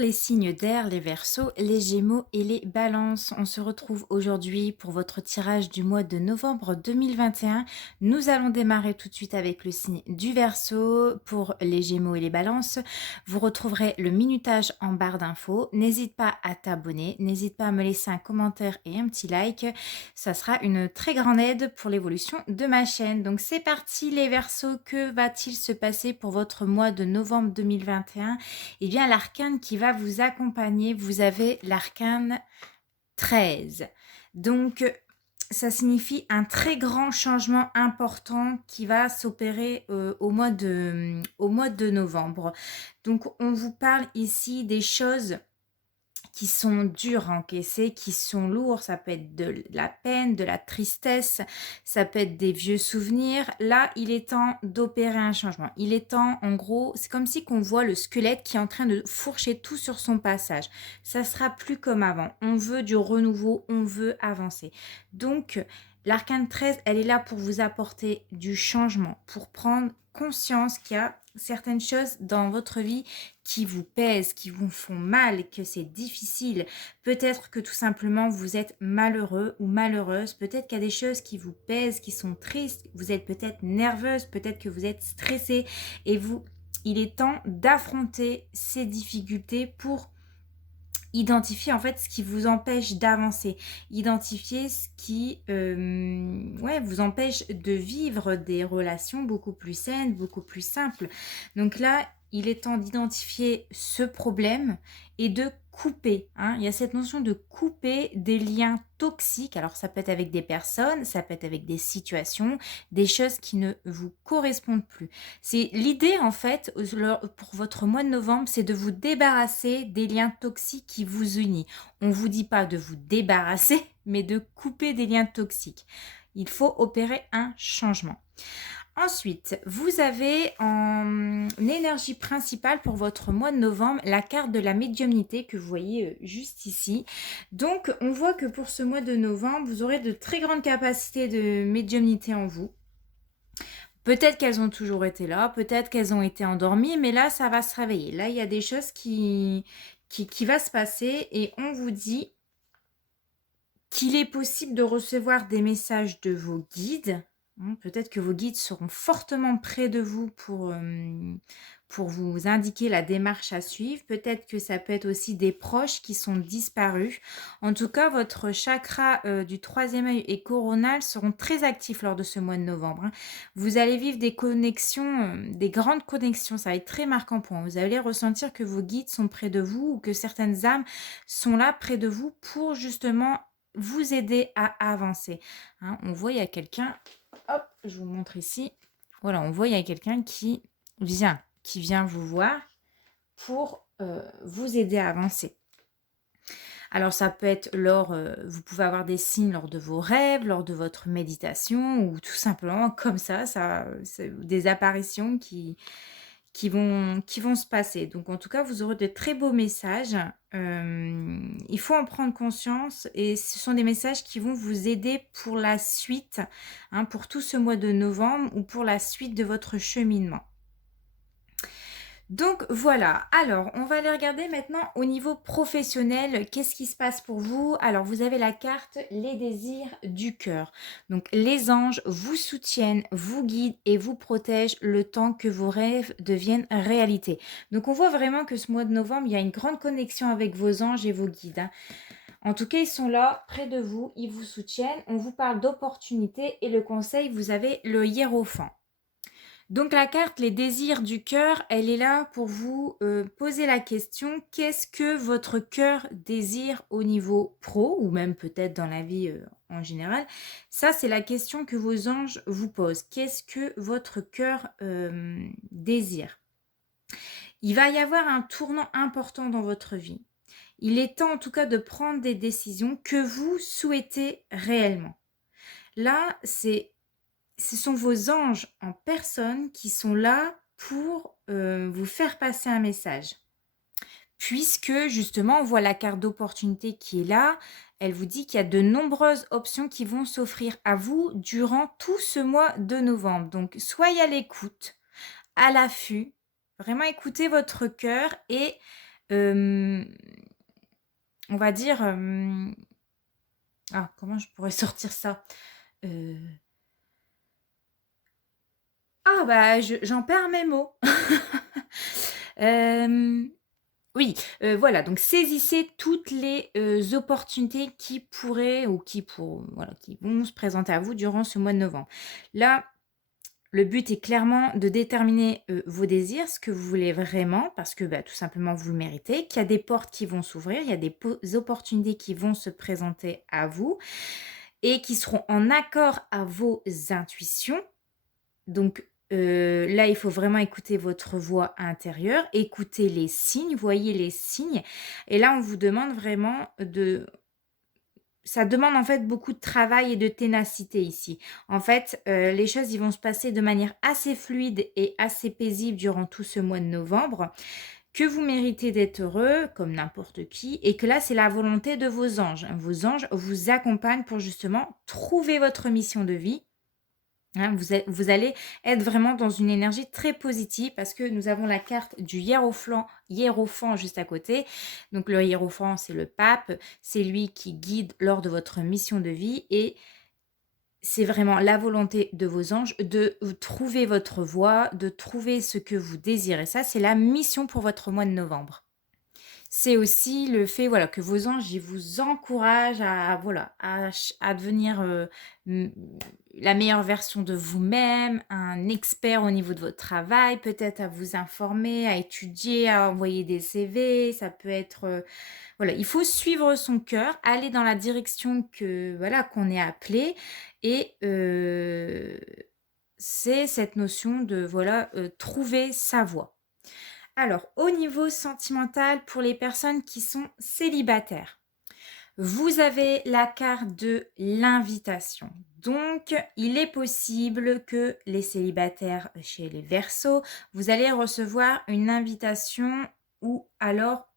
les signes d'air, les Verseaux, les Gémeaux et les Balances. On se retrouve aujourd'hui pour votre tirage du mois de novembre 2021. Nous allons démarrer tout de suite avec le signe du Verseau. Pour les Gémeaux et les Balances, vous retrouverez le minutage en barre d'infos. N'hésite pas à t'abonner, n'hésite pas à me laisser un commentaire et un petit like. Ça sera une très grande aide pour l'évolution de ma chaîne. Donc c'est parti les Verseaux, que va-t-il se passer pour votre mois de novembre 2021? Eh bien, l'arcane qui va vous accompagner, vous avez l'arcane 13. Donc, ça signifie un très grand changement important qui va s'opérer au mois de novembre. Donc, on vous parle ici des choses qui sont durs à encaisser, qui sont lourds. Ça peut être de la peine, de la tristesse, ça peut être des vieux souvenirs. Là, il est temps d'opérer un changement. Il est temps, en gros, c'est comme si qu'on voit le squelette qui est en train de fourcher tout sur son passage. Ça sera plus comme avant. On veut du renouveau, on veut avancer. Donc, l'arcane 13, elle est là pour vous apporter du changement, pour prendre conscience qu'il y a certaines choses dans votre vie qui vous pèsent, qui vous font mal, que c'est difficile. Peut-être que tout simplement vous êtes malheureux ou malheureuse. Peut-être qu'il y a des choses qui vous pèsent, qui sont tristes. Vous êtes peut-être nerveuse, peut-être que vous êtes stressée. Et il est temps d'affronter ces difficultés pour identifier en fait ce qui vous empêche d'avancer, identifier ce qui vous empêche de vivre des relations beaucoup plus saines, beaucoup plus simples. Donc là, il est temps d'identifier ce problème et de couper. Il y a cette notion de couper des liens toxiques. Alors ça peut être avec des personnes, ça peut être avec des situations, des choses qui ne vous correspondent plus. C'est l'idée en fait pour votre mois de novembre, c'est de vous débarrasser des liens toxiques qui vous unissent. On ne vous dit pas de vous débarrasser, mais de couper des liens toxiques. Il faut opérer un changement. Ensuite, vous avez en énergie principale pour votre mois de novembre la carte de la médiumnité que vous voyez juste ici. Donc, on voit que pour ce mois de novembre, vous aurez de très grandes capacités de médiumnité en vous. Peut-être qu'elles ont toujours été là, peut-être qu'elles ont été endormies, mais là, ça va se réveiller. Là, il y a des choses qui va se passer et on vous dit qu'il est possible de recevoir des messages de vos guides. Peut-être que vos guides seront fortement près de vous pour vous indiquer la démarche à suivre. Peut-être que ça peut être aussi des proches qui sont disparus. En tout cas, votre chakra du troisième œil et coronal seront très actifs lors de ce mois de novembre. Vous allez vivre des connexions, des grandes connexions. Ça va être très marquant pour vous. Vous allez ressentir que vos guides sont près de vous ou que certaines âmes sont là près de vous pour justement vous aider à avancer. On voit, il y a quelqu'un, hop, je vous montre ici. Voilà, on voit, il y a quelqu'un qui vient vous voir pour vous aider à avancer. Alors, ça peut être vous pouvez avoir des signes lors de vos rêves, lors de votre méditation, ou tout simplement comme ça c'est des apparitions qui vont se passer. Donc, en tout cas, vous aurez de très beaux messages. Il faut en prendre conscience et ce sont des messages qui vont vous aider pour la suite, pour tout ce mois de novembre ou pour la suite de votre cheminement. Donc voilà, alors on va aller regarder maintenant au niveau professionnel, qu'est-ce qui se passe pour vous? Alors vous avez la carte les désirs du cœur. Donc les anges vous soutiennent, vous guident et vous protègent le temps que vos rêves deviennent réalité. Donc on voit vraiment que ce mois de novembre, il y a une grande connexion avec vos anges et vos guides. En tout cas, ils sont là, près de vous, ils vous soutiennent. On vous parle d'opportunités et le conseil, vous avez le hiérophant. Donc la carte les désirs du cœur, elle est là pour vous poser la question, qu'est-ce que votre cœur désire au niveau pro ou même peut-être dans la vie en général? Ça, c'est la question que vos anges vous posent. Qu'est-ce que votre cœur désire? Il va y avoir un tournant important dans votre vie. Il est temps en tout cas de prendre des décisions que vous souhaitez réellement. Là, ce sont vos anges en personne qui sont là pour vous faire passer un message. Puisque justement, on voit la carte d'opportunité qui est là, elle vous dit qu'il y a de nombreuses options qui vont s'offrir à vous durant tout ce mois de novembre. Donc, soyez à l'écoute, à l'affût, vraiment écoutez votre cœur et hem, on va dire, comment je pourrais sortir ça? Heu, j'en perds mes mots. Hem, oui, voilà, donc saisissez toutes les, opportunités qui pourraient ou qui vont se présenter à vous durant ce mois de novembre. Là, le but est clairement de déterminer, vos désirs, ce que vous voulez vraiment parce que, tout simplement vous le méritez, qu'il y a des portes qui vont s'ouvrir, il y a des opportunités qui vont se présenter à vous et qui seront en accord à vos intuitions. Donc, là, il faut vraiment écouter votre voix intérieure, écouter les signes, voyez les signes et là, on vous demande vraiment de ça demande en fait beaucoup de travail et de ténacité ici. En fait, les choses, ils vont se passer de manière assez fluide et assez paisible durant tout ce mois de novembre, que vous méritez d'être heureux comme n'importe qui et que là, c'est la volonté de vos anges. Vos anges vous accompagnent pour justement trouver votre mission de vie. Hein, vous allez être vraiment dans une énergie très positive parce que nous avons la carte du hiérophant juste à côté. Donc le hiérophant, c'est le pape, c'est lui qui guide lors de votre mission de vie et c'est vraiment la volonté de vos anges de trouver votre voie, de trouver ce que vous désirez. Ça, c'est la mission pour votre mois de novembre. C'est aussi le fait, voilà, que vos anges, ils vous encouragent à voilà, à devenir, la meilleure version de vous-même, un expert au niveau de votre travail, peut-être à vous informer, à étudier, à envoyer des CV. Ça peut être, voilà, il faut suivre son cœur, aller dans la direction que voilà, qu'on est appelé et c'est cette notion de, voilà, trouver sa voie. Alors, au niveau sentimental, pour les personnes qui sont célibataires, vous avez la carte de l'invitation. Donc, il est possible que les célibataires chez les Verseaux, vous allez recevoir une invitation ou alors,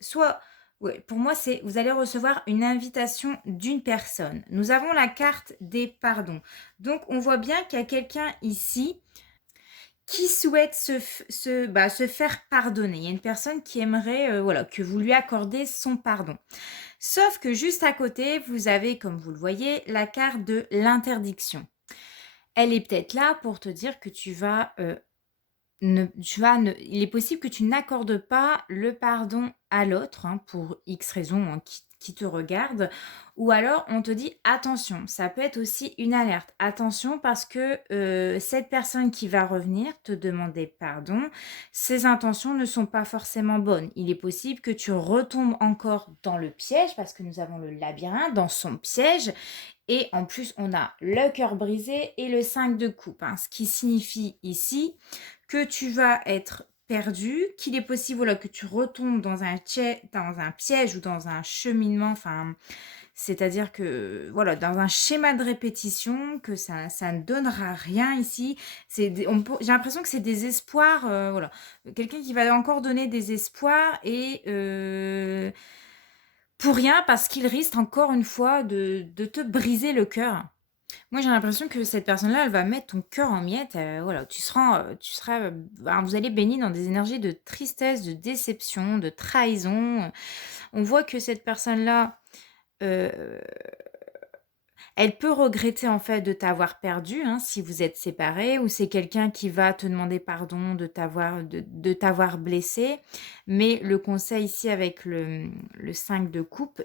soit, ouais, pour moi, c'est vous allez recevoir une invitation d'une personne. Nous avons la carte des pardons. Donc, on voit bien qu'il y a quelqu'un ici qui souhaite se faire pardonner. Il y a une personne qui aimerait, voilà, que vous lui accordez son pardon. Sauf que juste à côté, vous avez, comme vous le voyez, la carte de l'interdiction. Elle est peut-être là pour te dire que il est possible que tu n'accordes pas le pardon à l'autre, hein, pour X raison, hein, qui te regarde. Ou alors, on te dit attention, ça peut être aussi une alerte. Attention parce que cette personne qui va revenir te demander pardon, ses intentions ne sont pas forcément bonnes. Il est possible que tu retombes encore dans le piège parce que nous avons le labyrinthe, dans son piège. Et en plus, on a le cœur brisé et le 5 de coupe, hein, ce qui signifie ici que tu vas être perdu, qu'il est possible voilà, que tu retombes dans un piège ou dans un cheminement, enfin, c'est-à-dire que voilà, dans un schéma de répétition, que ça ne donnera rien ici. J'ai l'impression que c'est des espoirs, voilà, quelqu'un qui va encore donner des espoirs et pour rien parce qu'il risque encore une fois de te briser le cœur. Moi, j'ai l'impression que cette personne-là, elle va mettre ton cœur en miettes, voilà, vous allez baigner dans des énergies de tristesse, de déception, de trahison. On voit que cette personne-là, heu, elle peut regretter, en fait, de t'avoir perdu, hein, si vous êtes séparés ou c'est quelqu'un qui va te demander pardon de t'avoir blessé. Mais le conseil ici avec le 5 de coupe,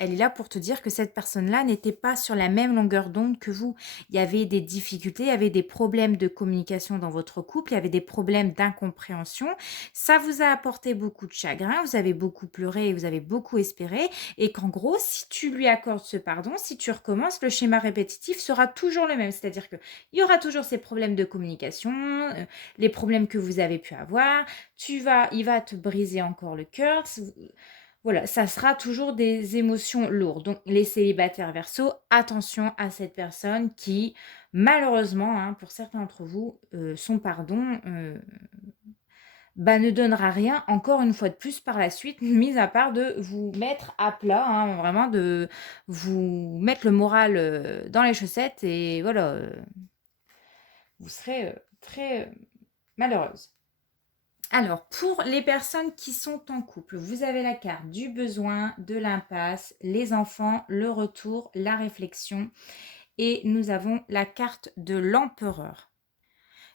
elle est là pour te dire que cette personne-là n'était pas sur la même longueur d'onde que vous. Il y avait des difficultés, il y avait des problèmes de communication dans votre couple, il y avait des problèmes d'incompréhension. Ça vous a apporté beaucoup de chagrin, vous avez beaucoup pleuré et vous avez beaucoup espéré et qu'en gros, si tu lui accordes ce pardon, si tu recommences, le schéma répétitif sera toujours le même. C'est-à-dire qu'il y aura toujours ces problèmes de communication, les problèmes que vous avez pu avoir, il va te briser encore le cœur. Voilà, ça sera toujours des émotions lourdes. Donc, les célibataires verso, attention à cette personne qui, malheureusement, hein, pour certains d'entre vous, son pardon ne donnera rien, encore une fois de plus par la suite, mis à part de vous mettre à plat, hein, vraiment de vous mettre le moral dans les chaussettes et voilà, vous serez très malheureuse. Alors, pour les personnes qui sont en couple, vous avez la carte du besoin, de l'impasse, les enfants, le retour, la réflexion et nous avons la carte de l'empereur.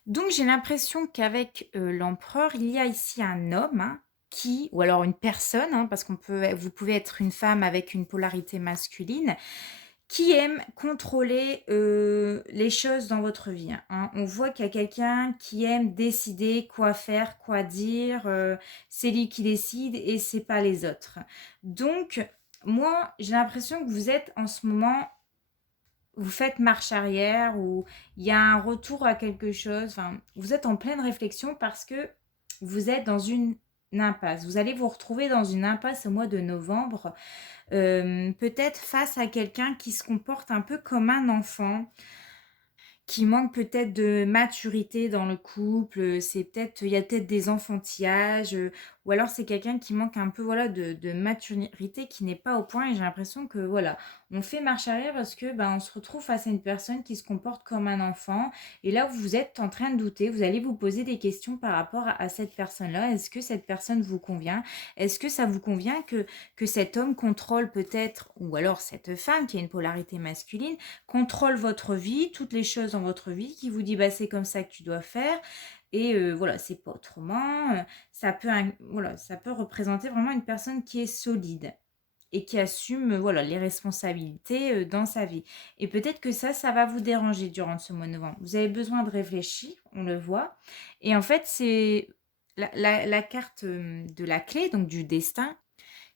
Donc, j'ai l'impression qu'avec l'empereur, il y a ici un homme qui, ou alors une personne, parce vous pouvez être une femme avec une polarité masculine, qui aime contrôler les choses dans votre vie. On voit qu'il y a quelqu'un qui aime décider quoi faire, quoi dire. C'est lui qui décide et c'est pas les autres. Donc, moi, j'ai l'impression que vous êtes en ce moment, vous faites marche arrière ou il y a un retour à quelque chose. Enfin, vous êtes en pleine réflexion parce que vous êtes dans une impasse. Vous allez vous retrouver dans une impasse au mois de novembre, peut-être face à quelqu'un qui se comporte un peu comme un enfant, qui manque peut-être de maturité dans le couple, il y a peut-être des enfantillages, ou alors c'est quelqu'un qui manque un peu, voilà, de maturité, qui n'est pas au point et j'ai l'impression que, voilà, on fait marche arrière parce que, on se retrouve face à une personne qui se comporte comme un enfant et là, vous êtes en train de douter, vous allez vous poser des questions par rapport à cette personne-là. Est-ce que cette personne vous convient? Est-ce que ça vous convient que cet homme contrôle peut-être, ou alors cette femme qui a une polarité masculine, contrôle votre vie, toutes les choses dans votre vie, qui vous dit bah, c'est comme ça que tu dois faire. Et voilà, c'est pas autrement. Voilà, ça peut représenter vraiment une personne qui est solide et qui assume voilà, les responsabilités dans sa vie. Et peut-être que ça va vous déranger durant ce mois de novembre. Vous avez besoin de réfléchir, on le voit. Et en fait, c'est la carte de la clé, donc du destin,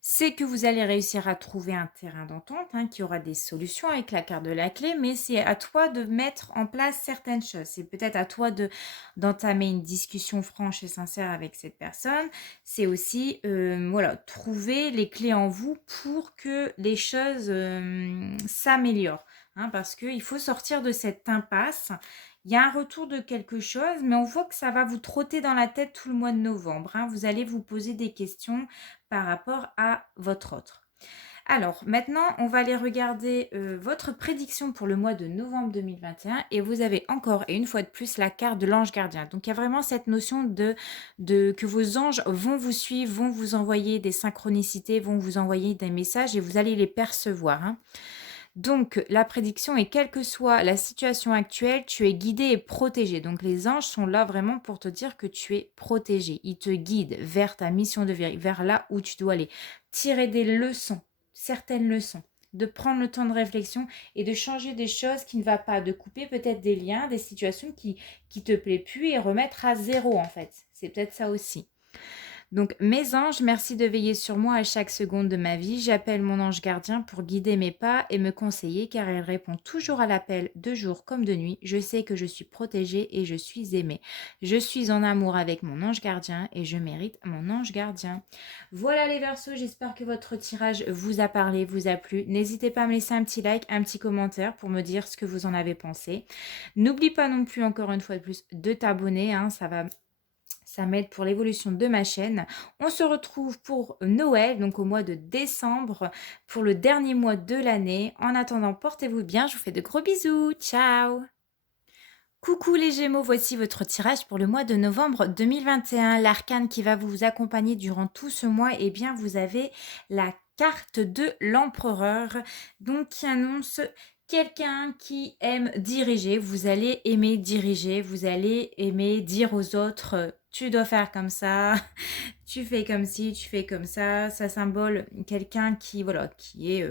c'est que vous allez réussir à trouver un terrain d'entente, qu'il y aura des solutions avec la carte de la clé, mais c'est à toi de mettre en place certaines choses. C'est peut-être à toi d'entamer une discussion franche et sincère avec cette personne. C'est aussi voilà, trouver les clés en vous pour que les choses s'améliorent. Parce qu'il faut sortir de cette impasse. Il y a un retour de quelque chose, mais on voit que ça va vous trotter dans la tête tout le mois de novembre. Vous allez vous poser des questions par rapport à votre autre. Alors, maintenant, on va aller regarder votre prédiction pour le mois de novembre 2021 et vous avez encore, et une fois de plus, la carte de l'ange gardien. Donc, il y a vraiment cette notion de que vos anges vont vous suivre, vont vous envoyer des synchronicités, vont vous envoyer des messages et vous allez les percevoir. Donc, la prédiction est quelle que soit la situation actuelle, tu es guidé et protégé. Donc, les anges sont là vraiment pour te dire que tu es protégé. Ils te guident vers ta mission de vie, vers là où tu dois aller. Tirer des leçons, certaines leçons, de prendre le temps de réflexion et de changer des choses qui ne va pas, de couper peut-être des liens, des situations qui te plaît plus et remettre à zéro en fait. C'est peut-être ça aussi. Donc, mes anges, merci de veiller sur moi à chaque seconde de ma vie. J'appelle mon ange gardien pour guider mes pas et me conseiller car il répond toujours à l'appel de jour comme de nuit. Je sais que je suis protégée et je suis aimée. Je suis en amour avec mon ange gardien et je mérite mon ange gardien. Voilà les Verseaux, j'espère que votre tirage vous a parlé, vous a plu. N'hésitez pas à me laisser un petit like, un petit commentaire pour me dire ce que vous en avez pensé. N'oublie pas non plus, encore une fois de plus, de t'abonner. Ça m'aide pour l'évolution de ma chaîne. On se retrouve pour Noël, donc au mois de décembre, pour le dernier mois de l'année. En attendant, portez-vous bien. Je vous fais de gros bisous. Ciao! Coucou les Gémeaux, voici votre tirage pour le mois de novembre 2021. L'arcane qui va vous accompagner durant tout ce mois, eh bien vous avez la carte de l'empereur, donc qui annonce quelqu'un qui aime diriger. Vous allez aimer diriger, vous allez aimer dire aux autres tu dois faire comme ça, tu fais comme ci, tu fais comme ça. Ça symbole quelqu'un qui, voilà, qui est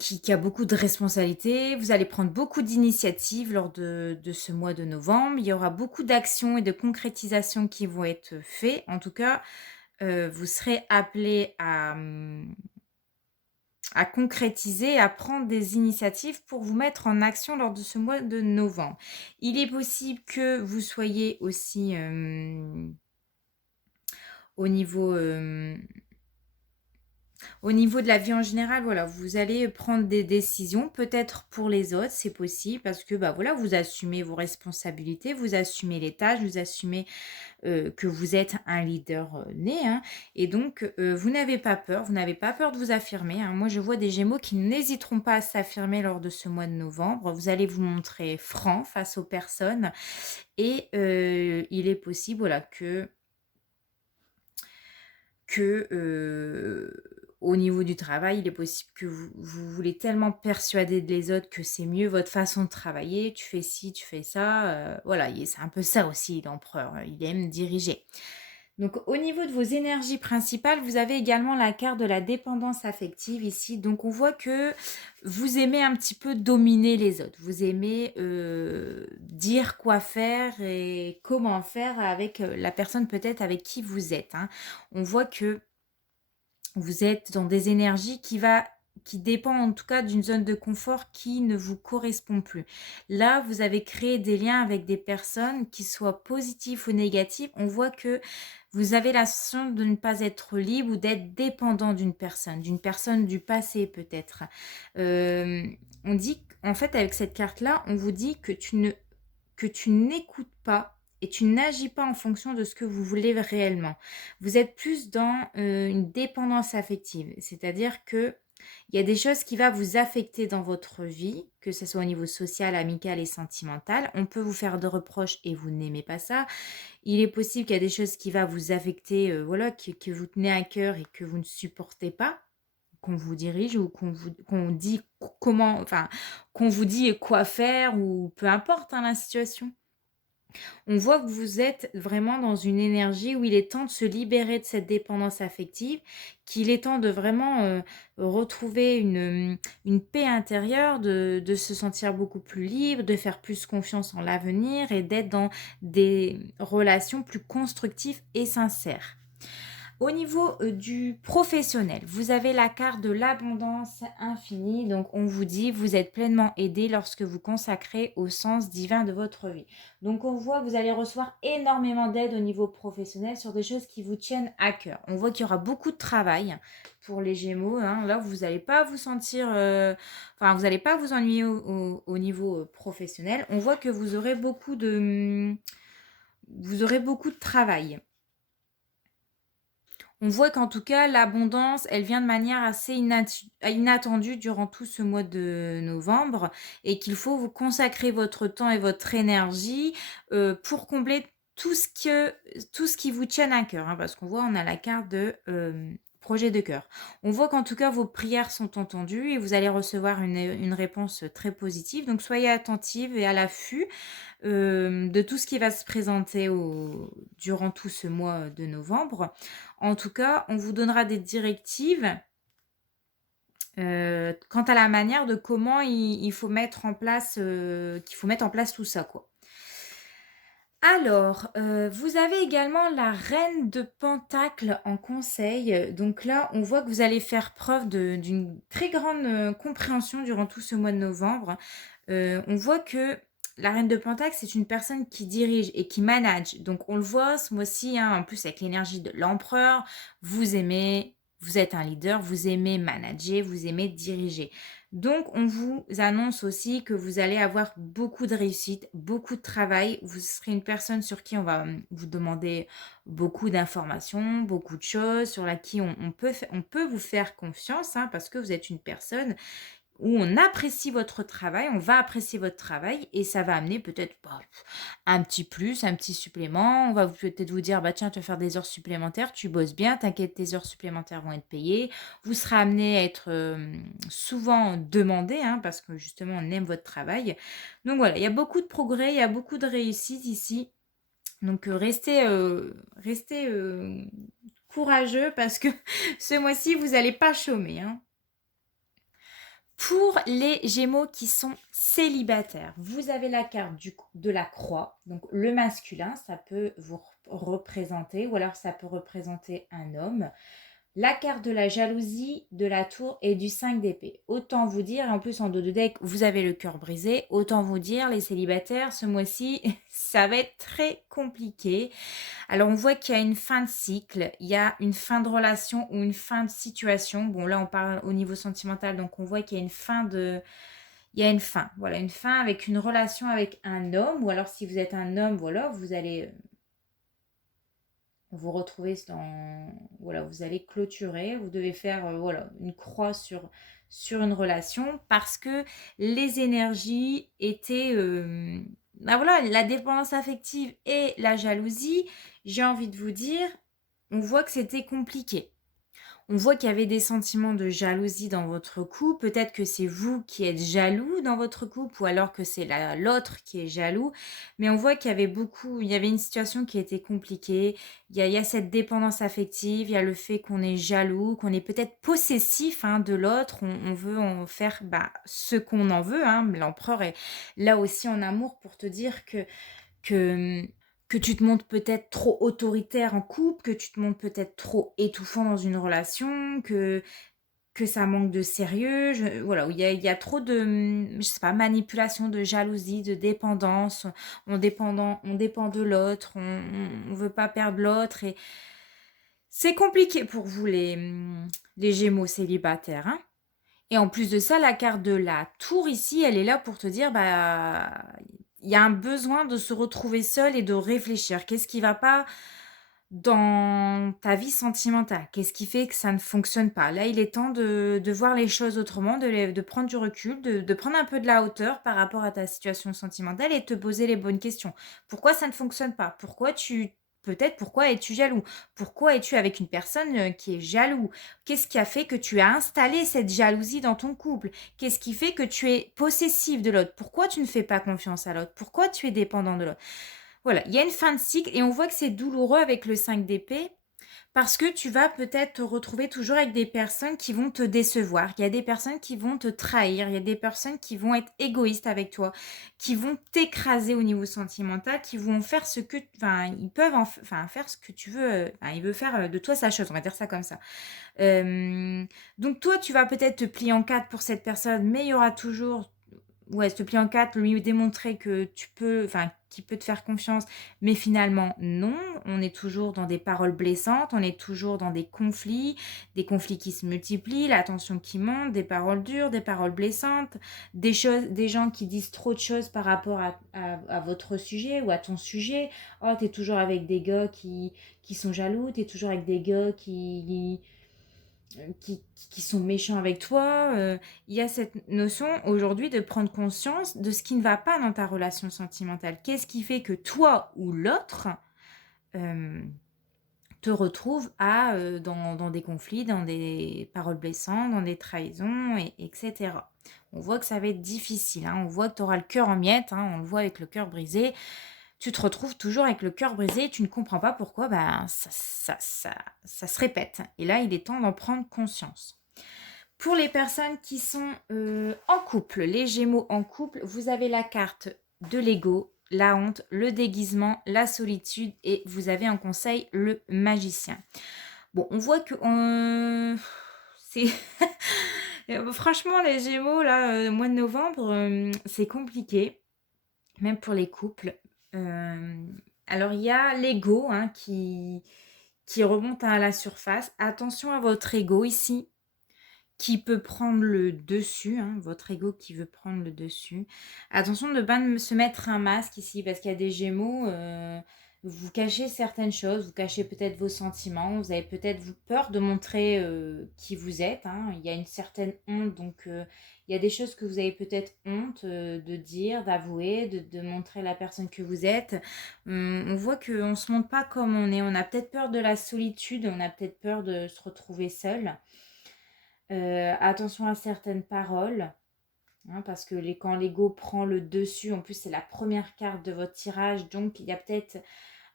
qui a beaucoup de responsabilités. Vous allez prendre beaucoup d'initiatives lors de ce mois de novembre. Il y aura beaucoup d'actions et de concrétisations qui vont être faites. En tout cas, vous serez appelé à concrétiser, à prendre des initiatives pour vous mettre en action lors de ce mois de novembre. Il est possible que vous soyez aussi au niveau Au niveau de la vie en général, voilà, vous allez prendre des décisions, peut-être pour les autres, c'est possible, parce que bah voilà, vous assumez vos responsabilités, vous assumez les tâches, vous assumez que vous êtes un leader né, hein, et donc vous n'avez pas peur de vous affirmer, hein. Moi, je vois des Gémeaux qui n'hésiteront pas à s'affirmer lors de ce mois de novembre. Vous allez vous montrer franc face aux personnes et il est possible, voilà, que au niveau du travail, il est possible que vous voulez tellement persuader les autres que c'est mieux votre façon de travailler, tu fais ci, tu fais ça, voilà, c'est un peu ça aussi l'empereur, il aime diriger. Donc au niveau de vos énergies principales, vous avez également la carte de la dépendance affective ici. Donc on voit que vous aimez un petit peu dominer les autres. Vous aimez dire quoi faire et comment faire avec la personne peut-être avec qui vous êtes, hein. On voit que vous êtes dans des énergies qui dépend en tout cas d'une zone de confort qui ne vous correspond plus. Là, vous avez créé des liens avec des personnes qui soient positifs ou négatifs. On voit que vous avez la sensation de ne pas être libre ou d'être dépendant d'une personne du passé peut-être. On dit, en fait, avec cette carte-là, on vous dit que tu n'écoutes pas et tu n'agis pas en fonction de ce que vous voulez réellement. Vous êtes plus dans une dépendance affective, c'est-à-dire que il y a des choses qui vont vous affecter dans votre vie, que ce soit au niveau social, amical et sentimental. On peut vous faire de reproches et vous n'aimez pas ça. Il est possible qu'il y a des choses qui vont vous affecter, voilà, que vous tenez à cœur et que vous ne supportez pas, qu'on vous dirige ou qu'on dit comment, enfin, qu'on vous dit quoi faire ou peu importe, hein, la situation. On voit que vous êtes vraiment dans une énergie où il est temps de se libérer de cette dépendance affective, qu'il est temps de vraiment retrouver une paix intérieure, de se sentir beaucoup plus libre, de faire plus confiance en l'avenir et d'être dans des relations plus constructives et sincères. Au niveau du professionnel, vous avez la carte de l'abondance infinie. Donc, on vous dit, vous êtes pleinement aidé lorsque vous consacrez au sens divin de votre vie. Donc, on voit que vous allez recevoir énormément d'aide au niveau professionnel sur des choses qui vous tiennent à cœur. On voit qu'il y aura beaucoup de travail pour les Gémeaux, hein. Là, vous n'allez pas vous sentir... Enfin, vous n'allez pas vous ennuyer au niveau professionnel. On voit que vous aurez beaucoup de... Vous aurez beaucoup de travail. On voit qu'en tout cas, l'abondance, elle vient de manière assez inattendue durant tout ce mois de novembre et qu'il faut vous consacrer votre temps et votre énergie pour combler tout ce qui vous tient à cœur, hein, parce qu'on voit, on a la carte de projet de cœur. On voit qu'en tout cas, vos prières sont entendues et vous allez recevoir une réponse très positive. Donc, soyez attentive et à l'affût de tout ce qui va se présenter durant tout ce mois de novembre. En tout cas, on vous donnera des directives quant à la manière de comment il faut mettre en place, qu'il faut mettre en place tout ça, quoi. Alors, vous avez également la reine de Pentacle en conseil. Donc là, on voit que vous allez faire preuve d'une très grande compréhension durant tout ce mois de novembre. On voit que la reine de Pentacle, c'est une personne qui dirige et qui manage. Donc, on le voit ce mois-ci, hein, en plus avec l'énergie de l'empereur, vous êtes un leader, vous aimez manager, vous aimez diriger. Donc, on vous annonce aussi que vous allez avoir beaucoup de réussite, beaucoup de travail. Vous serez une personne sur qui on va vous demander beaucoup d'informations, beaucoup de choses, sur laquelle on peut vous faire confiance, hein, parce que vous êtes une personne où on apprécie votre travail, on va apprécier votre travail et ça va amener peut-être un petit plus, un petit supplément. On va peut-être vous dire, bah tiens, tu vas faire des heures supplémentaires, tu bosses bien, t'inquiète, tes heures supplémentaires vont être payées. Vous serez amené à être souvent demandé, hein, parce que justement, on aime votre travail. Donc voilà, il y a beaucoup de progrès, il y a beaucoup de réussite ici. Donc restez courageux parce que ce mois-ci, vous n'allez pas chômer, hein. Pour les Gémeaux qui sont célibataires, vous avez la carte de la croix. Donc le masculin, ça peut vous représenter ou alors ça peut représenter un homme. la carte de la jalousie, de la tour et du 5 d'épée. Autant vous dire, et en plus en dos de deck, vous avez le cœur brisé, autant vous dire, les célibataires, ce mois-ci, ça va être très compliqué. Alors on voit qu'il y a une fin de cycle, il y a une fin de relation ou une fin de situation. Bon là on parle au niveau sentimental, donc on voit qu'il y a une fin de... Il y a une fin, voilà, une fin avec une relation avec un homme, ou alors si vous êtes un homme, voilà, vous allez vous retrouver dans... Voilà, vous allez clôturer, vous devez faire voilà, une croix sur une relation parce que les énergies étaient... ben voilà, la dépendance affective et la jalousie, j'ai envie de vous dire, on voit que c'était compliqué. On voit qu'il y avait des sentiments de jalousie dans votre couple. Peut-être que c'est vous qui êtes jaloux dans votre couple ou alors que c'est l'autre qui est jaloux. Mais on voit qu'il y avait il y avait une situation qui était compliquée. Il y a cette dépendance affective, il y a le fait qu'on est jaloux, qu'on est peut-être possessif hein, de l'autre. On veut en faire ce qu'on en veut. Hein. L'empereur est là aussi en amour pour te dire que, que tu te montres peut-être trop autoritaire en couple, que tu te montres peut-être trop étouffant dans une relation, que ça manque de sérieux. Voilà, il y a trop de, je sais pas, manipulation, de jalousie, de dépendance. On dépend de l'autre, on veut pas perdre l'autre. Et c'est compliqué pour vous, les Gémeaux célibataires. Hein. Et en plus de ça, la carte de la tour ici, elle est là pour te dire, il y a un besoin de se retrouver seul et de réfléchir. Qu'est-ce qui va pas dans ta vie sentimentale? Qu'est-ce qui fait que ça ne fonctionne pas? Là, il est temps de voir les choses autrement, de prendre du recul, de prendre un peu de la hauteur par rapport à ta situation sentimentale et de te poser les bonnes questions. Pourquoi ça ne fonctionne pas? Pourquoi es-tu jaloux? Pourquoi es-tu avec une personne qui est jaloux? Qu'est-ce qui a fait que tu as installé cette jalousie dans ton couple? Qu'est-ce qui fait que tu es possessif de l'autre? Pourquoi tu ne fais pas confiance à l'autre? Pourquoi tu es dépendant de l'autre? Voilà, il y a une fin de cycle et on voit que c'est douloureux avec le 5 d'épée parce que tu vas peut-être te retrouver toujours avec des personnes qui vont te décevoir. Il y a des personnes qui vont te trahir. Il y a des personnes qui vont être égoïstes avec toi, qui vont t'écraser au niveau sentimental, qui vont faire ce que... Enfin, ils peuvent faire ce que tu veux. Ils veulent faire de toi sa chose, on va dire ça comme ça. Donc toi, tu vas peut-être te plier en quatre pour cette personne, mais il y aura toujours ouais, se plier en quatre, lui démontrer que qu'il peut te faire confiance, mais finalement, non. On est toujours dans des paroles blessantes, on est toujours dans des conflits qui se multiplient, la tension qui monte, des paroles dures, des paroles blessantes, des gens qui disent trop de choses par rapport à votre sujet ou à ton sujet. Oh, t'es toujours avec des gars qui sont jaloux, t'es toujours avec des gars qui sont méchants avec toi. Il y a cette notion aujourd'hui de prendre conscience de ce qui ne va pas dans ta relation sentimentale. Qu'est-ce qui fait que toi ou l'autre euh, te retrouve dans des conflits, dans des paroles blessantes, dans des trahisons, etc. On voit que ça va être difficile. Hein. On voit que tu auras le cœur en miettes. Hein. On le voit avec le cœur brisé. Tu te retrouves toujours avec le cœur brisé et tu ne comprends pas pourquoi ça se répète. Et là, il est temps d'en prendre conscience. Pour les personnes qui sont en couple, les Gémeaux en couple, vous avez la carte de l'ego, la honte, le déguisement, la solitude et vous avez en conseil le magicien. Bon, on voit que c'est franchement les Gémeaux là, mois de novembre, c'est compliqué, même pour les couples. Alors il y a l'ego hein, qui remonte à la surface. Attention à votre ego ici qui peut prendre le dessus, hein, votre ego qui veut prendre le dessus. Attention de ne pas se mettre un masque ici, parce qu'il y a des Gémeaux, vous cachez certaines choses, vous cachez peut-être vos sentiments, vous avez peut-être peur de montrer qui vous êtes. Hein. Il y a une certaine honte, donc il y a des choses que vous avez peut-être honte de dire, d'avouer, de montrer la personne que vous êtes. On voit qu'on ne se montre pas comme on est, on a peut-être peur de la solitude, on a peut-être peur de se retrouver seul. Attention à certaines paroles, hein, parce que quand l'ego prend le dessus, en plus c'est la première carte de votre tirage, donc il y a peut-être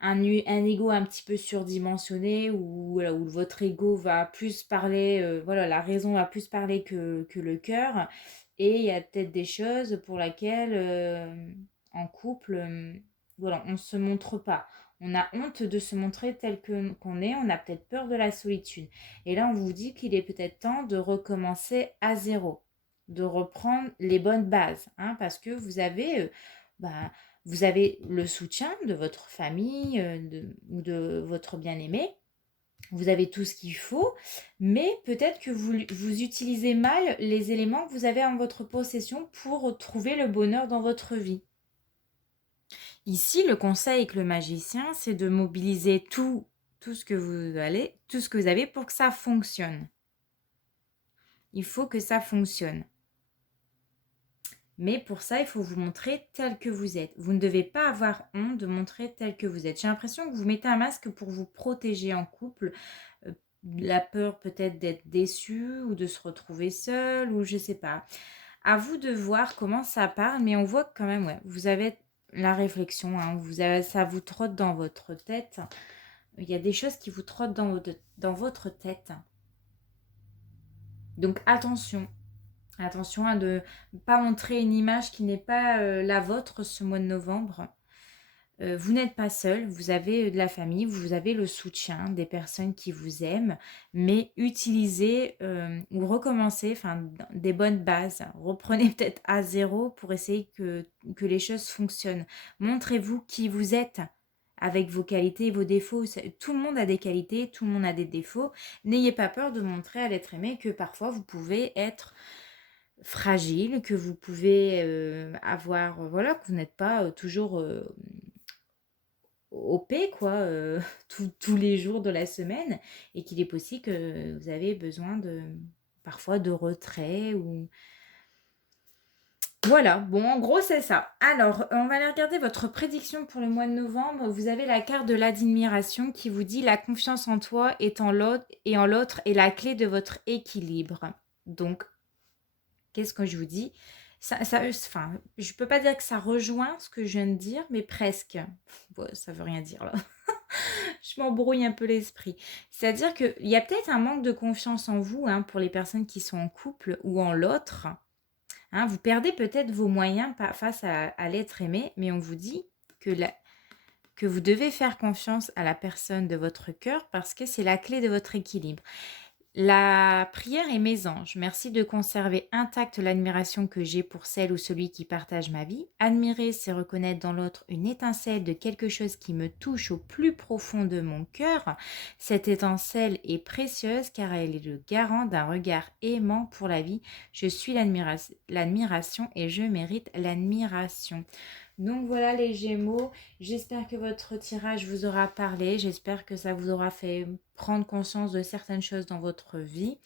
un ego un petit peu surdimensionné où, voilà, où votre ego va plus parler, voilà, la raison va plus parler que le cœur. Et il y a peut-être des choses pour lesquelles en couple, voilà, on ne se montre pas. On a honte de se montrer tel qu'on est, on a peut-être peur de la solitude. Et là, on vous dit qu'il est peut-être temps de recommencer à zéro, de reprendre les bonnes bases, hein, parce que bah, vous avez le soutien de votre famille ou de votre bien-aimé. Vous avez tout ce qu'il faut, mais peut-être que vous utilisez mal les éléments que vous avez en votre possession pour trouver le bonheur dans votre vie. Ici, le conseil avec le magicien, c'est de mobiliser tout ce que tout ce que vous avez pour que ça fonctionne. Il faut que ça fonctionne. Mais pour ça, il faut vous montrer tel que vous êtes. Vous ne devez pas avoir honte de montrer tel que vous êtes. J'ai l'impression que vous mettez un masque pour vous protéger en couple. La peur peut-être d'être déçu ou de se retrouver seul ou je sais pas. À vous de voir comment ça parle, mais on voit que quand même, ouais, vous avez la réflexion, hein, ça vous trotte dans votre tête. Il y a des choses qui vous trottent dans votre tête. Donc attention. Attention à ne pas montrer une image qui n'est pas la vôtre ce mois de novembre. Vous n'êtes pas seul, vous avez de la famille, vous avez le soutien des personnes qui vous aiment, mais utilisez ou recommencez des bonnes bases. Reprenez peut-être à zéro pour essayer que les choses fonctionnent. Montrez-vous qui vous êtes avec vos qualités et vos défauts. Tout le monde a des qualités, tout le monde a des défauts. N'ayez pas peur de montrer à l'être aimé que parfois vous pouvez être fragile, que vous pouvez voilà, que vous n'êtes pas toujours OP, quoi, tous les jours de la semaine, et qu'il est possible que vous avez besoin parfois de retrait ou... Voilà, bon, en gros, c'est ça. Alors, on va aller regarder votre prédiction pour le mois de novembre. Vous avez la carte de l'admiration qui vous dit: la confiance en toi est en l'autre est la clé de votre équilibre. Donc, qu'est-ce que je vous dis? Je peux pas dire que ça rejoint ce que je viens de dire, mais presque. Bon, ça veut rien dire là. Je m'embrouille un peu l'esprit. C'est-à-dire qu'il y a peut-être un manque de confiance en vous, hein, pour les personnes qui sont en couple ou en l'autre. Hein, vous perdez peut-être vos moyens face à l'être aimé, mais on vous dit que vous devez faire confiance à la personne de votre cœur parce que c'est la clé de votre équilibre. La prière est mes anges. Merci de conserver intacte l'admiration que j'ai pour celle ou celui qui partage ma vie. Admirer, c'est reconnaître dans l'autre une étincelle de quelque chose qui me touche au plus profond de mon cœur. Cette étincelle est précieuse car elle est le garant d'un regard aimant pour la vie. Je suis l'admiration et je mérite l'admiration. Donc voilà les Gémeaux, j'espère que votre tirage vous aura parlé, j'espère que ça vous aura fait prendre conscience de certaines choses dans votre vie.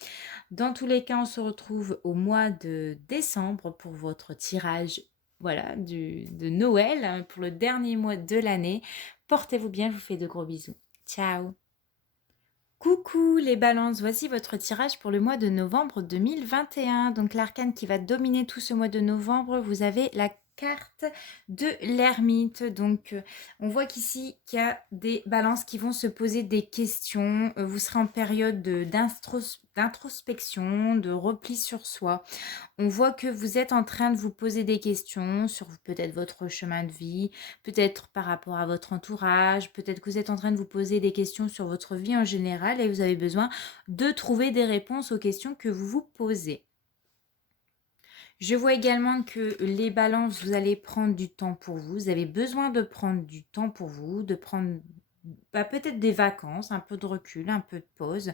Dans tous les cas, on se retrouve au mois de décembre pour votre tirage, voilà, de Noël, hein, pour le dernier mois de l'année. Portez-vous bien, je vous fais de gros bisous. Ciao. Coucou les balances, voici votre tirage pour le mois de novembre 2021. Donc l'arcane qui va dominer tout ce mois de novembre, vous avez la carte de l'ermite. Donc on voit qu'ici qu'il y a des balances qui vont se poser des questions. Vous serez en période d'introspection, de repli sur soi. On voit que vous êtes en train de vous poser des questions sur peut-être votre chemin de vie, peut-être par rapport à votre entourage, peut-être que vous êtes en train de vous poser des questions sur votre vie en général et vous avez besoin de trouver des réponses aux questions que vous vous posez. Je vois également que les balances, vous allez prendre du temps pour vous. Vous avez besoin de prendre du temps pour vous, de prendre peut-être des vacances, un peu de recul, un peu de pause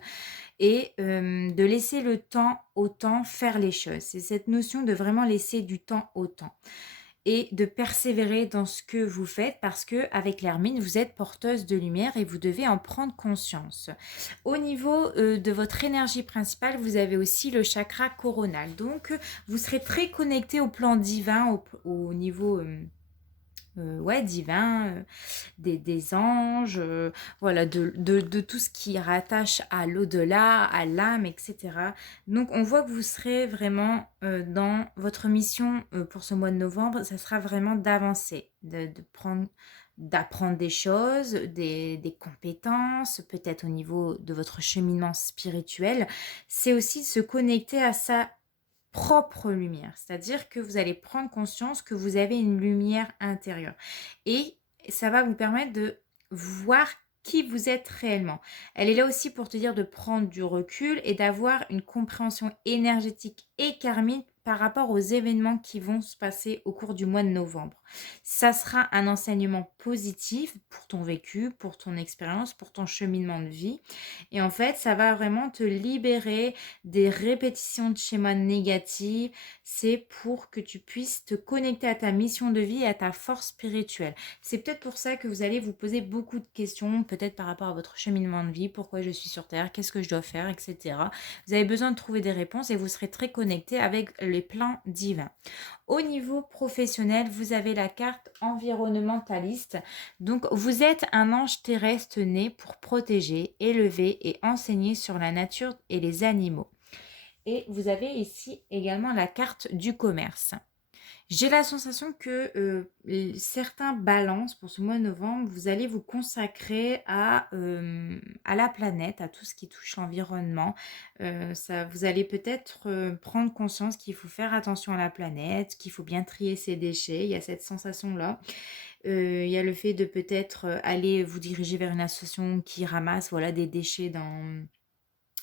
et de laisser le temps au temps faire les choses. C'est cette notion de vraiment laisser du temps au temps et de persévérer dans ce que vous faites parce que avec l'hermine, vous êtes porteuse de lumière et vous devez en prendre conscience. Au niveau de votre énergie principale, vous avez aussi le chakra coronal. Donc, vous serez très connecté au plan divin, au niveau... divin, des anges, voilà, de tout ce qui rattache à l'au-delà, à l'âme, etc. Donc, on voit que vous serez vraiment dans votre mission pour ce mois de novembre, ça sera vraiment d'avancer, d'apprendre des choses, des compétences, peut-être au niveau de votre cheminement spirituel. C'est aussi se connecter à sa propre lumière, c'est-à-dire que vous allez prendre conscience que vous avez une lumière intérieure et ça va vous permettre de voir qui vous êtes réellement. Elle est là aussi pour te dire de prendre du recul et d'avoir une compréhension énergétique et karmique par rapport aux événements qui vont se passer au cours du mois de novembre. Ça sera un enseignement positif pour ton vécu, pour ton expérience, pour ton cheminement de vie. Et en fait, ça va vraiment te libérer des répétitions de schémas négatifs. C'est pour que tu puisses te connecter à ta mission de vie et à ta force spirituelle. C'est peut-être pour ça que vous allez vous poser beaucoup de questions, peut-être par rapport à votre cheminement de vie, pourquoi je suis sur Terre, qu'est-ce que je dois faire, etc. Vous avez besoin de trouver des réponses et vous serez très connecté avec les plans divins. Au niveau professionnel, vous avez la carte environnementaliste. Donc, vous êtes un ange terrestre né pour protéger, élever et enseigner sur la nature et les animaux. Et vous avez ici également la carte du commerce. J'ai la sensation que certains balances pour ce mois de novembre, vous allez vous consacrer à la planète, à tout ce qui touche l'environnement. Vous allez peut-être prendre conscience qu'il faut faire attention à la planète, qu'il faut bien trier ses déchets. Il y a cette sensation-là. Il y a le fait de peut-être aller vous diriger vers une association qui ramasse voilà, des déchets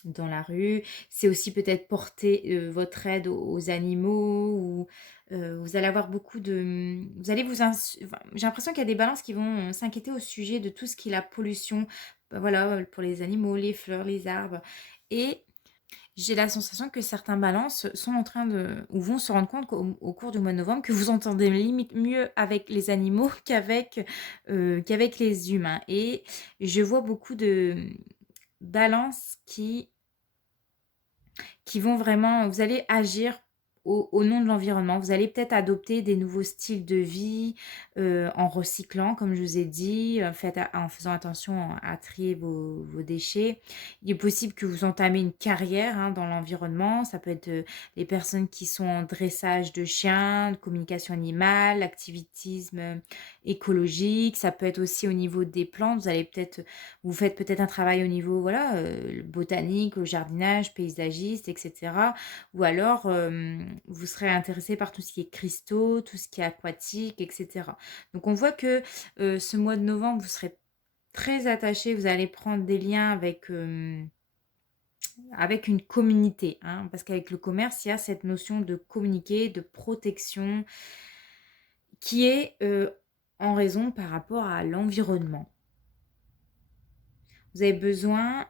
dans la rue. C'est aussi peut-être porter votre aide aux animaux ou vous allez avoir beaucoup de... Vous allez enfin, j'ai l'impression qu'il y a des balances qui vont s'inquiéter au sujet de tout ce qui est la pollution, voilà, pour les animaux, les fleurs, les arbres. Et j'ai la sensation que certains balances sont en train de... ou vont se rendre compte au cours du mois de novembre que vous entendez limite mieux avec les animaux qu'avec les humains. Et je vois beaucoup de balances qui vont vraiment, vous allez agir au nom de l'environnement. Vous allez peut-être adopter des nouveaux styles de vie en recyclant, comme je vous ai dit, en faisant attention à trier vos déchets. Il est possible que vous entamez une carrière dans l'environnement. Ça peut être les personnes qui sont en dressage de chiens, de communication animale, activisme écologique. Ça peut être aussi au niveau des plantes. Vous faites peut-être un travail au niveau voilà, botanique, au jardinage, paysagiste, etc. Ou alors, vous serez intéressé par tout ce qui est cristaux, tout ce qui est aquatique, etc. Donc, on voit que ce mois de novembre, vous serez très attaché, vous allez prendre des liens avec une communauté, parce qu'avec le commerce, il y a cette notion de communiquer, de protection, qui est en raison par rapport à l'environnement. Vous avez besoin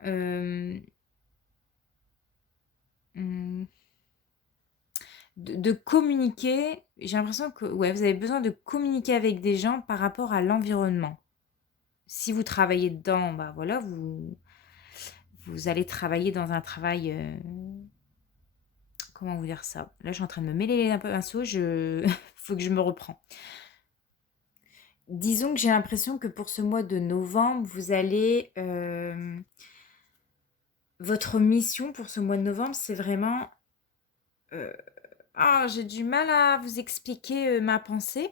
de communiquer. J'ai l'impression que ouais, vous avez besoin de communiquer avec des gens par rapport à l'environnement. Si vous travaillez dedans, bah voilà, vous allez travailler dans un travail. Comment vous dire ça? Là, je suis en train de me mêler les pinceaux. Faut que je me reprends. Disons que j'ai l'impression que pour ce mois de novembre, vous allez. Votre mission pour ce mois de novembre, c'est vraiment. J'ai du mal à vous expliquer ma pensée.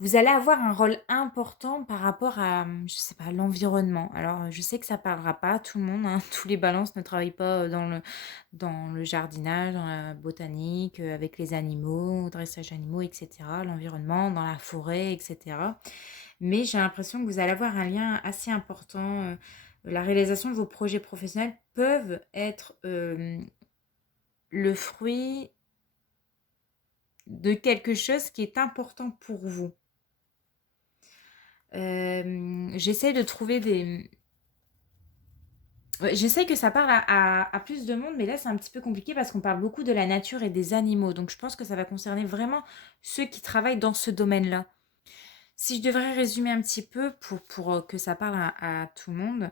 Vous allez avoir un rôle important par rapport à, je sais pas, l'environnement. Alors, je sais que ça parlera pas à tout le monde, Tous les balances ne travaillent pas dans le jardinage, dans la botanique, avec les animaux, dressage d'animaux, etc. L'environnement, dans la forêt, etc. Mais j'ai l'impression que vous allez avoir un lien assez important. La réalisation de vos projets professionnels peuvent être le fruit de quelque chose qui est important pour vous. J'essaie de trouver des... Ouais, j'essaie que ça parle à plus de monde, mais là c'est un petit peu compliqué parce qu'on parle beaucoup de la nature et des animaux. Donc je pense que ça va concerner vraiment ceux qui travaillent dans ce domaine-là. Si je devrais résumer un petit peu pour que ça parle à tout le monde,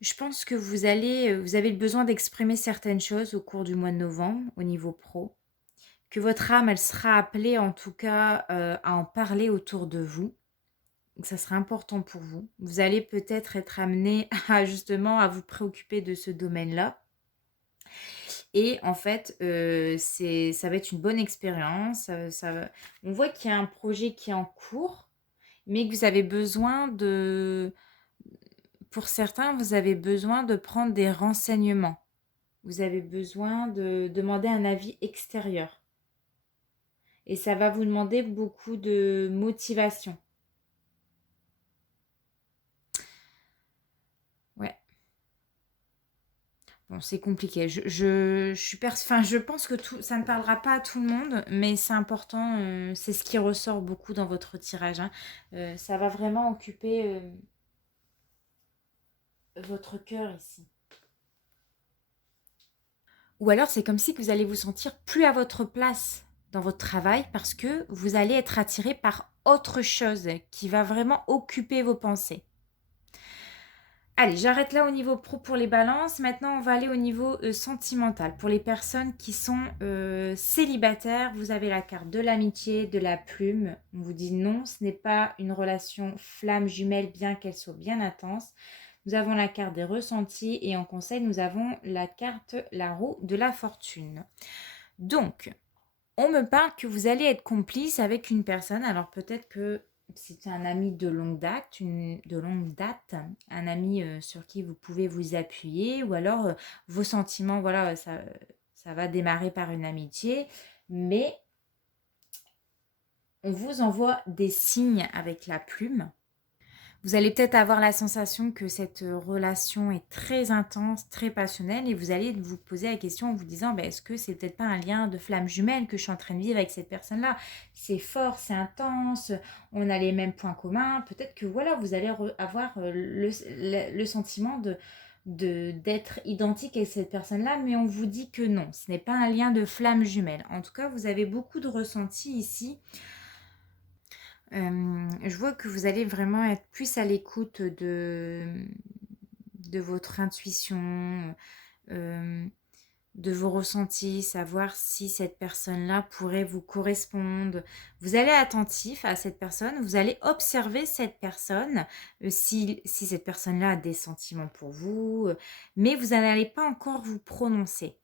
je pense que vous avez besoin d'exprimer certaines choses au cours du mois de novembre au niveau pro. Que votre âme, elle sera appelée en tout cas à en parler autour de vous. Donc, ça sera important pour vous. Vous allez peut-être être amené à justement à vous préoccuper de ce domaine-là. Et en fait, ça va être une bonne expérience. On voit qu'il y a un projet qui est en cours, mais que vous avez besoin de... Pour certains, vous avez besoin de prendre des renseignements. Vous avez besoin de demander un avis extérieur. Et ça va vous demander beaucoup de motivation. Bon, c'est compliqué. Enfin, je pense que ça ne parlera pas à tout le monde, mais c'est important. C'est ce qui ressort beaucoup dans votre tirage, hein. Ça va vraiment occuper votre cœur ici. Ou alors, c'est comme si que vous allez vous sentir plus à votre place dans votre travail parce que vous allez être attiré par autre chose qui va vraiment occuper vos pensées. Allez, j'arrête là au niveau pro pour les balances. Maintenant, on va aller au niveau sentimental. Pour les personnes qui sont célibataires, vous avez la carte de l'amitié, de la plume. On vous dit non, ce n'est pas une relation flamme jumelle, bien qu'elle soit bien intense. Nous avons la carte des ressentis et en conseil, nous avons la carte la roue de la fortune. Donc, on me parle que vous allez être complice avec une personne. Alors peut-être que c'est un ami de longue date, un ami sur qui vous pouvez vous appuyer, ou alors vos sentiments, voilà, ça va démarrer par une amitié, mais on vous envoie des signes avec la plume. Vous allez peut-être avoir la sensation que cette relation est très intense, très passionnelle, et vous allez vous poser la question en vous disant, est-ce que c'est peut-être pas un lien de flamme jumelle que je suis en train de vivre avec cette personne-là? C'est fort, c'est intense, on a les mêmes points communs. Peut-être que voilà, vous allez avoir le sentiment d'être identique avec cette personne-là, mais on vous dit que non, ce n'est pas un lien de flamme jumelle. En tout cas, vous avez beaucoup de ressentis ici. Je vois que vous allez vraiment être plus à l'écoute de votre intuition, de vos ressentis, savoir si cette personne-là pourrait vous correspondre. Vous allez être attentif à cette personne, vous allez observer cette personne, si cette personne-là a des sentiments pour vous, mais vous n'allez pas encore vous prononcer.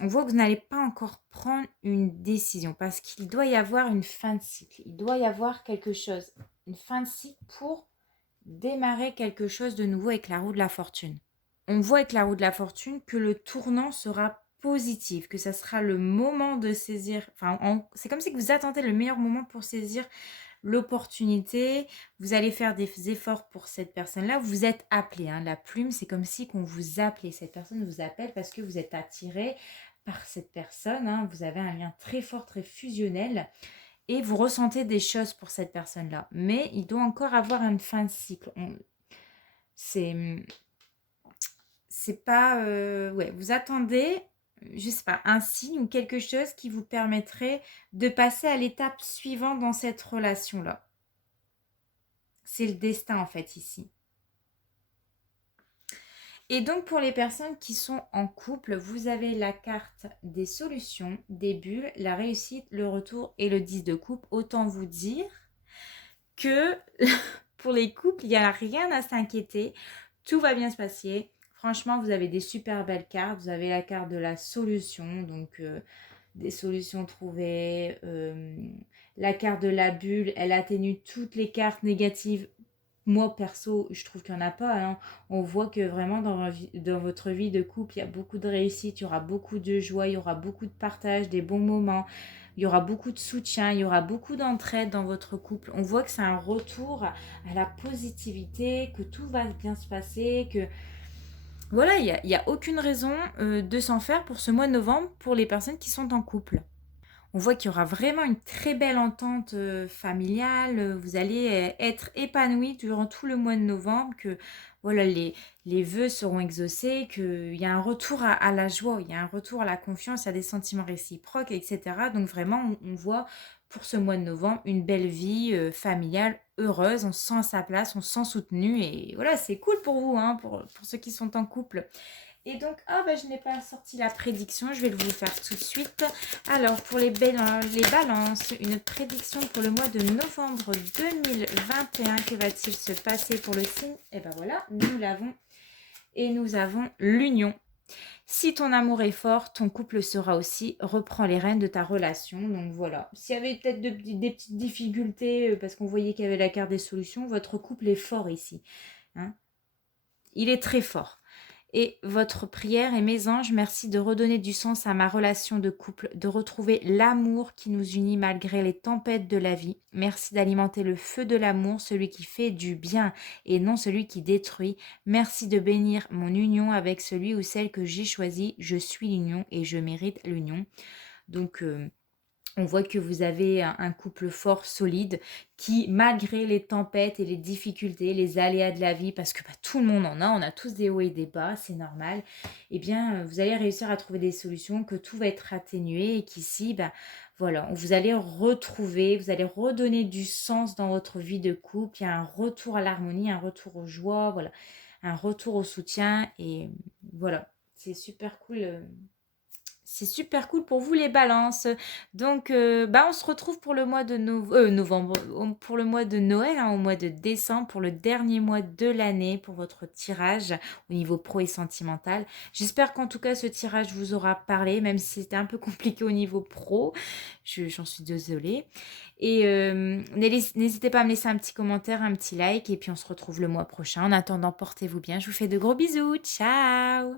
On voit que vous n'allez pas encore prendre une décision parce qu'il doit y avoir une fin de cycle. Il doit y avoir quelque chose, une fin de cycle pour démarrer quelque chose de nouveau avec la roue de la fortune. On voit avec la roue de la fortune que le tournant sera positif, que ça sera le moment de saisir. Enfin, c'est comme si que vous attendez le meilleur moment pour saisir l'opportunité. Vous allez faire des efforts pour cette personne-là. Vous êtes appelé, hein. La plume, c'est comme si qu'on vous appelait. Cette personne vous appelle parce que vous êtes attiré par cette personne, hein. Vous avez un lien très fort, très fusionnel. Et vous ressentez des choses pour cette personne-là. Mais il doit encore avoir une fin de cycle. C'est pas... ouais, vous attendez, je sais pas, un signe ou quelque chose qui vous permettrait de passer à l'étape suivante dans cette relation-là. C'est le destin, en fait, ici. Et donc, pour les personnes qui sont en couple, vous avez la carte des solutions, des bulles, la réussite, le retour et le 10 de coupe. Autant vous dire que pour les couples, il n'y a rien à s'inquiéter. Tout va bien se passer. Franchement, vous avez des super belles cartes. Vous avez la carte de la solution, donc des solutions trouvées. La carte de la bulle, elle atténue toutes les cartes négatives. Moi, perso, je trouve qu'il n'y en a pas, hein. On voit que vraiment dans votre vie de couple, il y a beaucoup de réussite, il y aura beaucoup de joie, il y aura beaucoup de partage, des bons moments, il y aura beaucoup de soutien, il y aura beaucoup d'entraide dans votre couple. On voit que c'est un retour à la positivité, que tout va bien se passer, que voilà, il n'y a aucune raison de s'en faire pour ce mois de novembre pour les personnes qui sont en couple. On voit qu'il y aura vraiment une très belle entente familiale. Vous allez être épanouis durant tout le mois de novembre, que voilà, les vœux seront exaucés, qu'il y a un retour à la joie, il y a un retour à la confiance, à des sentiments réciproques, etc. Donc vraiment, on voit pour ce mois de novembre une belle vie familiale heureuse. On se sent à sa place, on se sent soutenu. Et voilà, c'est cool pour vous, hein, pour ceux qui sont en couple. Et donc, je n'ai pas sorti la prédiction, je vais vous faire tout de suite. Alors, pour les balances, une prédiction pour le mois de novembre 2021. Que va-t-il se passer pour le signe? Et ben voilà, nous l'avons. Et nous avons l'union. Si ton amour est fort, ton couple sera aussi. Reprends les rênes de ta relation. Donc voilà. S'il y avait peut-être des petites difficultés, parce qu'on voyait qu'il y avait la carte des solutions, votre couple est fort ici, hein. Il est très fort. Et votre prière et mes anges, merci de redonner du sens à ma relation de couple, de retrouver l'amour qui nous unit malgré les tempêtes de la vie. Merci d'alimenter le feu de l'amour, celui qui fait du bien et non celui qui détruit. Merci de bénir mon union avec celui ou celle que j'ai choisi. Je suis l'union et je mérite l'union. Donc, on voit que vous avez un couple fort, solide, qui, malgré les tempêtes et les difficultés, les aléas de la vie, parce que tout le monde en a, on a tous des hauts et des bas, c'est normal, eh bien, vous allez réussir à trouver des solutions, que tout va être atténué et qu'ici, voilà, vous allez retrouver, vous allez redonner du sens dans votre vie de couple. Il y a un retour à l'harmonie, un retour aux joies, voilà, un retour au soutien et voilà, c'est super cool. C'est super cool pour vous les balances. Donc, on se retrouve pour le mois de novembre, pour le mois de Noël, hein, au mois de décembre, pour le dernier mois de l'année, pour votre tirage au niveau pro et sentimental. J'espère qu'en tout cas, ce tirage vous aura parlé, même si c'était un peu compliqué au niveau pro. J'en suis désolée. Et n'hésitez pas à me laisser un petit commentaire, un petit like, et puis on se retrouve le mois prochain. En attendant, portez-vous bien. Je vous fais de gros bisous. Ciao!